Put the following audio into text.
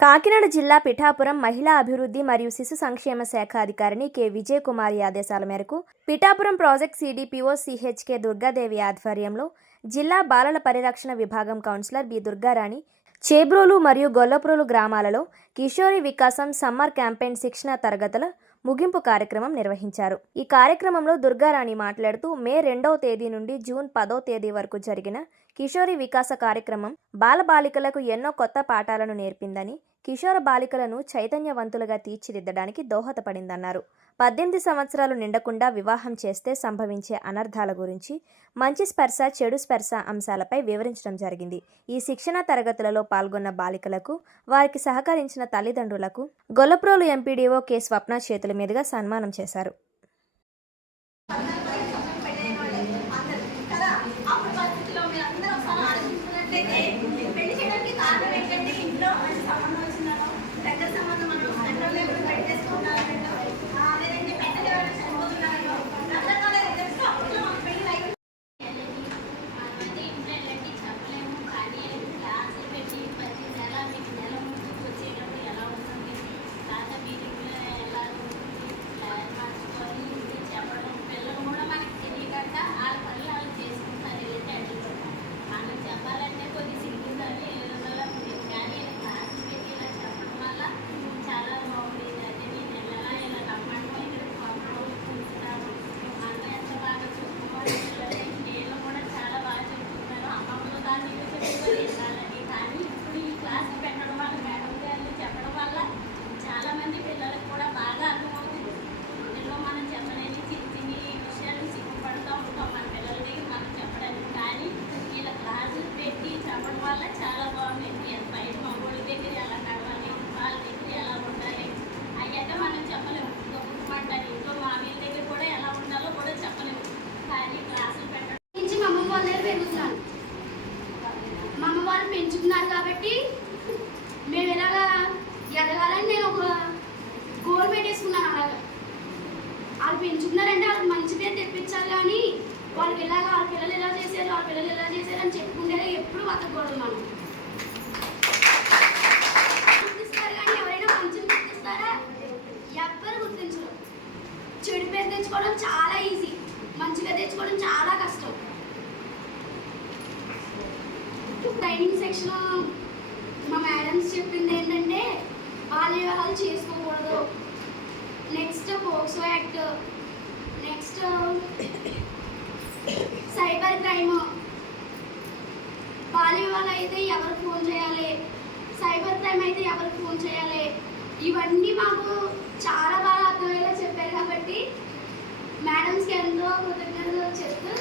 కాకినాడ జిల్లా పిఠాపురం మహిళా అభివృద్ధి మరియు శిశు సంక్షేమ శాఖ అధికారిని కె. విజయకుమారి ఆదేశాల మేరకు Pithapuram project CDPO CHK Durgadevi ఆధ్వర్యంలో జిల్లా బాలల పరిరక్షణ విభాగం కౌన్సిలర్ బి. దుర్గారాణి చేబ్రోలు మరియు గొల్లప్రోలు గ్రామాలలో కిషోరి వికాసం సమ్మర్ క్యాంపెయిన్ శిక్షణ తరగతుల ముగింపు కార్యక్రమం నిర్వహించారు. ఈ కార్యక్రమంలో దుర్గారాణి మాట్లాడుతూ మే రెండవ తేదీ నుండి జూన్ పదో తేదీ వరకు జరిగిన కిషోరి వికాస కార్యక్రమం బాలబాలికలకు ఎన్నో కొత్త పాఠాలను నేర్పిందని కిషోర బాలికలను చైతన్యవంతులుగా తీర్చిదిద్దడానికి దోహదపడిందన్నారు. పద్దెనిమిది సంవత్సరాలు నిండకుండా వివాహం చేస్తే సంభవించే అనర్థాల గురించి మంచి స్పర్శ చెడు స్పర్శ అంశాలపై వివరించడం జరిగింది. ఈ శిక్షణ తరగతులలో పాల్గొన్న బాలికలకు వారికి సహకరించిన తల్లిదండ్రులకు గొల్లప్రోలు ఎంపీడీఓ కె. స్వప్న చేతుల మీదుగా సన్మానం చేశారు. పెంచుతున్నారు కాబట్టి మేము ఎలాగా ఎదగాలని నేను ఒక గోల్ పెట్టేసుకున్నాను. అలాగా. వాళ్ళు పెంచుతున్నారంటే వాళ్ళకి మంచి పేరు తెప్పించాలి కానీ వాళ్ళకి ఎలాగ వాళ్ళ పిల్లలు ఎలా చేశారు వాళ్ళ పిల్లలు ఎలా చేశారు అని చెప్పుకుంటే ఎప్పుడు బతకూడదు మనం. గుర్తిస్తారు కానీ ఎవరైనా మంచిని గుర్తిస్తారా? ఎవ్వరు గుర్తించరు. చెడు పేరు తెచ్చుకోవడం చాలా ఈజీ మంచిగా తెచ్చుకోవడం చాలా కష్టం. ట్రైనింగ్ సెక్షన్ మా మేడమ్స్ చెప్పింది ఏంటంటే బాల్య వివాహాలు చేసుకోకూడదు. Next POCSO act next cyber crime. బాల్య వివాహాలు అయితే ఎవరు ఫోన్ చేయాలి? సైబర్ క్రైమ్ అయితే ఎవరు ఫోన్ చేయాలి? ఇవన్నీ మాకు చాలా బాగా అర్థమయ్యేలా చెప్పారు కాబట్టి మేడమ్స్కి ఎంతో కృతజ్ఞతలు చెప్తూ